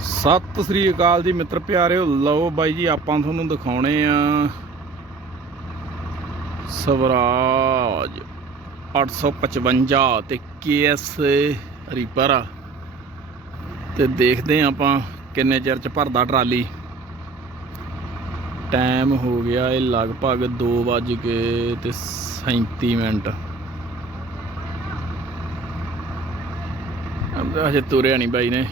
ਸਤਿ ਸ੍ਰੀ ਅਕਾਲ ਜੀ ਮਿੱਤਰ ਪਿਆਰਿਓ। ਲਓ ਬਾਈ ਜੀ, ਆਪਾਂ ਤੁਹਾਨੂੰ ਦਿਖਾਉਣੇ ਆ ਸਵਰਾਜ 855 ਤੇ ਕੇਐਸ ਰੀਪਰ ਆ। ਤੇ ਦੇਖਦੇ ਆ ਆਪਾਂ ਕਿੰਨੇ ਚਿਰ ਚ ਭਰਦਾ ਟਰਾਲੀ। ਟਾਈਮ ਹੋ ਗਿਆ ਇਹ ਲਗਭਗ 2 ਵੱਜ ਕੇ ਤੇ 37 ਮਿੰਟ। ਹਜੇ ਤੁਰਿਆ ਨਹੀਂ ਬਾਈ ਨੇ।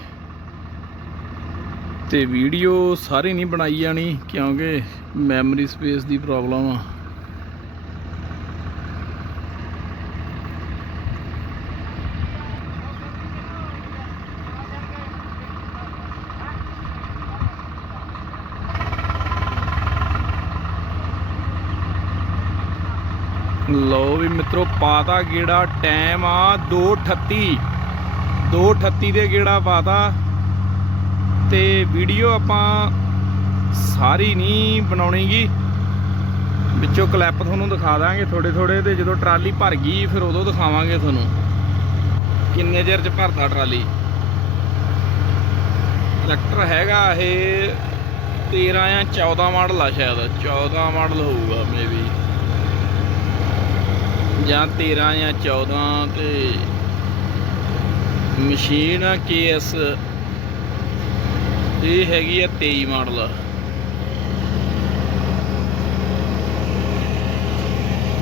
ਤੇ ਵੀਡੀਓ ਸਾਰੀ ਨਹੀਂ ਬਣਾਈ ਜਾਣੀ ਕਿਉਂਕਿ ਮੈਮਰੀ ਸਪੇਸ ਦੀ ਪ੍ਰੋਬਲਮ ਆ। ਲਓ ਵੀ ਮਿੱਤਰੋ, ਪਾਤਾ ਗੇੜਾ ਟਾਈਮ ਆ 2:38 2:38 ਦੇ ਗੇੜਾ ਪਾਤਾ। ਤੇ ਵੀਡੀਓ ਆਪਾਂ ਸਾਰੀ ਨਹੀਂ ਬਣਾਉਣੀਗੀ। ਵਿੱਚੋਂ ਕਲਿੱਪ ਤੁਹਾਨੂੰ ਦਿਖਾ ਦਾਂਗੇ ਥੋੜੇ ਥੋੜੇ ਤੇ ਜਦੋਂ ਟਰਾਲੀ ਭਰ ਗਈ ਫਿਰ ਉਦੋਂ ਦਿਖਾਵਾਂਗੇ ਤੁਹਾਨੂੰ। ਕਿੰਨੇ ਚਿਰ ਚ ਭਰਦਾ ਟਰਾਲੀ? ਟਰੈਕਟਰ ਹੈਗਾ ਇਹ 13 ਜਾਂ 14 ਮਾਡਲ ਆ ਸ਼ਾਇਦ। 14 ਮਾਡਲ ਹੋਊਗਾ ਮੇਬੀ ਜਾਂ 13 ਜਾਂ 14 ਤੇ ਮਸ਼ੀਨ ਆ ਕੇਐਸ ਇਹ ਹੈਗੀ ਆ 23 ਮਾਡਲ।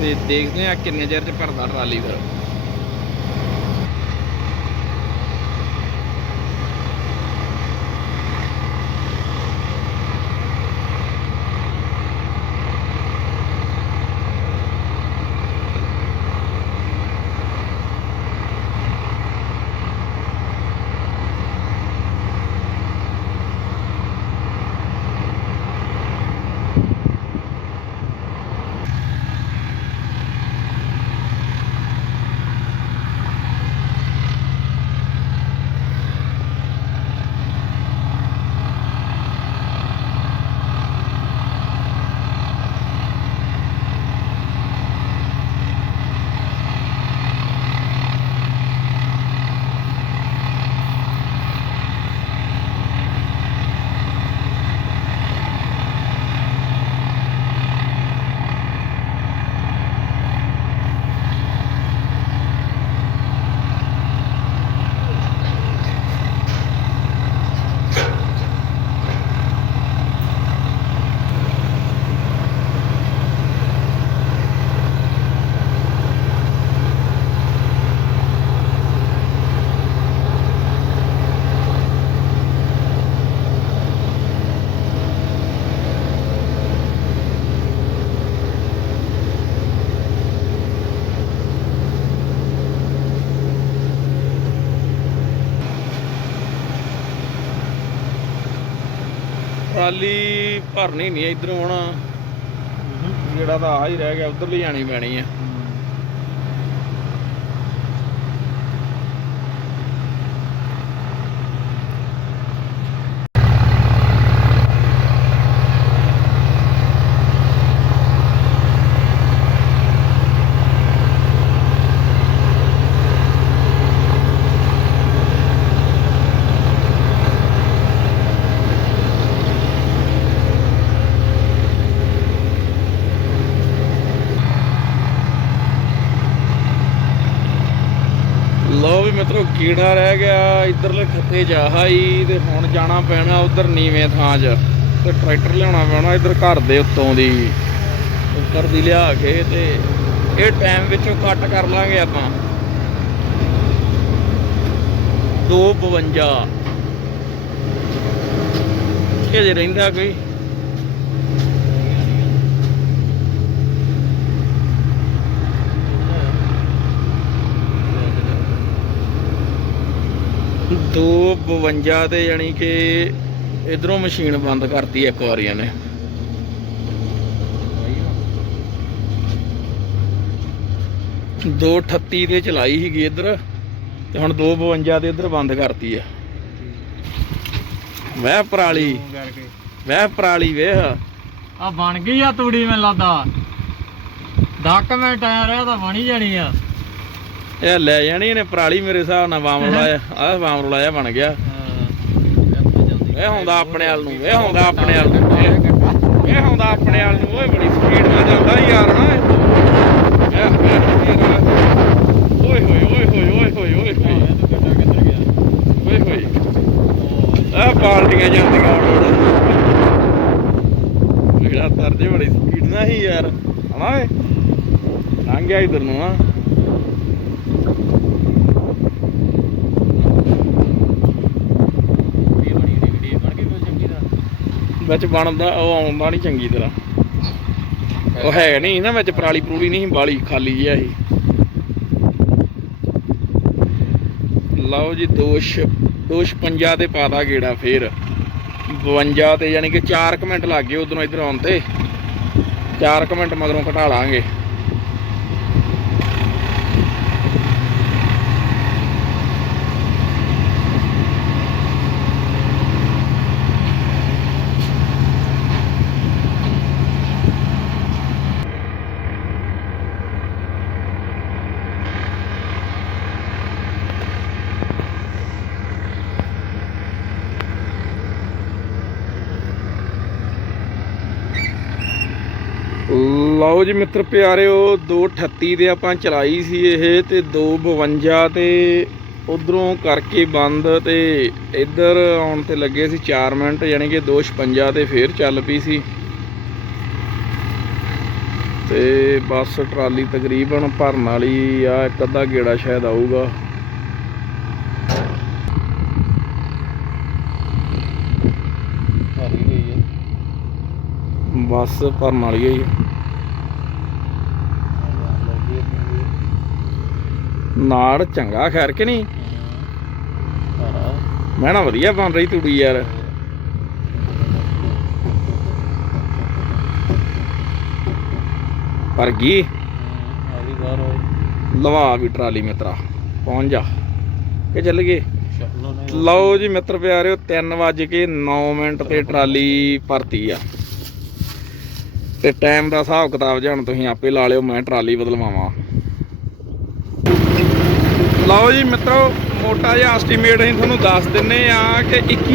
ਤੇ ਦੇਖਦੇ ਆ ਕਿੰਨੇ ਚਿਰ ਚ ਭਰਦਾ ਟਰਾਲੀ ਫਿਰ। ਟਰਾਲੀ ਭਰਨੀ ਨਹੀਂ, ਇਧਰੋਂ ਹੁਣ ਜਿਹੜਾ ਤਾਂ ਆ ਹੀ ਰਹਿ ਗਿਆ ਉਧਰ ਲਈ ਜਾਣੀ ਪੈਣੀ ਆ ਲੋ ਵੀ ਮਿੱਤਰੋ ਕੀੜਾ ਰਹਿ ਗਿਆ, ਇਧਰਲੇ ਖੱਤੇ ਜਾ ਹਾਈ ਤੇ ਹੁਣ ਜਾਣਾ ਪੈਣਾ ਉਧਰ ਨੀਵੇਂ ਥਾਂ 'ਚ ਤੇ ਟਰੈਕਟਰ ਲਿਆਉਣਾ ਪੈਣਾ ਇਧਰ ਘਰ ਦੇ ਉੱਤੋਂ ਦੀ। ਉੱਤਰ ਦੀ ਲਿਆ ਕੇ ਤੇ ਇਹ ਟਾਈਮ ਵਿੱਚੋਂ ਕੱਟ ਕਰ ਲਾਂਗੇ ਆਪਾਂ। 252 ਇਹ ਜੇ ਰਹਿੰਦਾ ਕੋਈ। ਦੋ 52 ਤੇ ਯਾਨੀ ਕਿ ਇਧਰੋਂ ਮਸ਼ੀਨ ਬੰਦ ਕਰਤੀ ਇੱਕ ਵਾਰੀ ਇਹਨੇ। ਦੋ 38 ਤੇ ਚਲਾਈ ਸੀਗੀ ਇੱਧਰ, ਤੇ ਹੁਣ 252 ਤੇ ਇਧਰ ਬੰਦ ਕਰਤੀ ਆ। ਵਹਿ ਪਰਾਲੀ ਕਰਕੇ ਵਹਿ ਪਰਾਲੀ ਵੇਖ। ਆ ਬਣ ਗਈ ਆ ਤੂੜੀ, ਮੈਨੂੰ ਲੱਗਦਾ। 10 ਮਿੰਟ ਆਇਆ ਰਿਹਾ ਤਾਂ ਬਣੀ ਜਾਣੀ ਆ। ਇਹ ਲੈ ਜਾਣੀ ਇਹਨੇ ਪਰਾਲੀ ਮੇਰੇ ਹਿਸਾਬ ਨਾਲ ਵਾਮ ਲਾਇਆ। ਆਹ ਵਾਮ ਲਾਇਆ ਬਣ ਗਿਆ। ਇਹ ਹੁੰਦਾ ਆਪਣੇ ਵਾਲ ਨੂੰ ਇਹ ਹੁੰਦਾ ਆਪਣੇ ਵਾਲ ਨੂੰ। ਇਹ- ਹੁੰਦਾ ਆਪਣੇ ਵਾਲ ਨੂੰ ਓਏ ਬੜੀ ਸਪੀਡ ਨਾਲ ਜਾਂਦਾ ਯਾਰ ਨਾ। ਓਏ ਹੋਏ ਓਏ ਹੋਏ ਓਏ ਹੋਏ ਓਏ ਹੋਏ। ਓਏ ਹੋਏ। ਆ ਪਾਲਟੀਆਂ ਜਾਂਦੀਆਂ ਹੁਣ। ਜਿਹੜਾ ਤਰਜੇ ਬੜੀ ਸਪੀਡ ਨਾਲ ਹੀ ਯਾਰ। ਹਨਾ ਓਏ। ਲੰਘ ਗਿਆ ਇਧਰ ਨੂੰ ਆ ਵਿੱਚ ਬਣਦਾ, ਉਹ ਆਉਂਦਾ ਨਹੀਂ ਚੰਗੀ ਤਰ੍ਹਾਂ। ਉਹ ਹੈ ਨਹੀਂ ਨਾ ਵਿੱਚ, ਪਰਾਲੀ ਪਰੂਲੀ ਨਹੀਂ ਬਾਲੀ ਖਾਲੀ ਜਿਹਾ ਸੀ ਲਓ ਜੀ, ਦੋਸ਼ ਦੋਸ਼ ਪੰਜਾ ਤੇ ਪਾਦਾ ਗੇੜਾ ਫੇਰ। 52 ਤੇ ਯਾਨੀ ਕਿ 4 ਮਿੰਟ ਲੱਗ ਗਏ ਉਧਰੋਂ ਇਧਰ ਆਉਣ ਤੇ। 4 ਮਿੰਟ ਮਗਰੋਂ ਘਟਾ ਲਾਂਗੇ। ਲਓ ਜੀ ਮਿੱਤਰ ਪਿਆਰਿਓ 238 ਤੇ ਆਪਾਂ ਚਲਾਈ ਸੀ ਇਹ ਤੇ 252 ਤੇ ਉਧਰੋਂ ਕਰਕੇ ਬੰਦ ਤੇ ਇੱਧਰ ਆਉਣ ਤੇ ਲੱਗੇ ਸੀ 4 ਮਿੰਟ ਯਾਨੀ ਕਿ 256 ਤੇ ਫੇਰ ਚੱਲ ਪਈ ਸੀ। ਤੇ ਬੱਸ ਟਰਾਲੀ ਤਕਰੀਬਨ ਭਰਨ ਵਾਲੀ ਆ ਇੱਕ ਅੱਧਾ ਗੇੜਾ ਸ਼ਾਇਦ ਆਊਗਾ। ਬੱਸ ਭਰਨ ਵਾਲੀ ਹੈ ਨਾੜ ਚੰਗਾ ਖੈਰ ਕਿ ਨਹੀਂ? ਮੈਂ ਨਾ ਵਧੀਆ ਬਣ ਰਹੀ ਤੂੜੀ ਯਾਰ। ਪਰ ਗਈ ਲਵਾ ਵੀ ਟਰਾਲੀ ਮਿੱਤਰਾ ਪਹੁੰਚ ਜਾ। ਕਿ ਚੱਲ ਗਏ? ਲਓ ਜੀ ਮਿੱਤਰ ਪਿਆਰਿਓ 3 ਵਜ ਕੇ 9 ਮਿੰਟ ਤੇ ਟਰਾਲੀ ਭਰਤੀ ਆ। ਤੇ ਟਾਈਮ ਦਾ ਹਿਸਾਬ ਕਿਤਾਬ ਜਾਣ ਤੁਸੀਂ ਆਪੇ ਲਾ ਲਿਓ ਮੈਂ ਟਰਾਲੀ ਬਦਲਵਾਵਾਂ। ਲਓ ਜੀ ਮਿੱਤਰੋ ਮੋਟਾ ਜਿਹਾ ਐਸਟੀਮੇਟ ਅਸੀਂ ਤੁਹਾਨੂੰ ਦੱਸ ਦਿੰਨੇ ਆ ਕਿ 21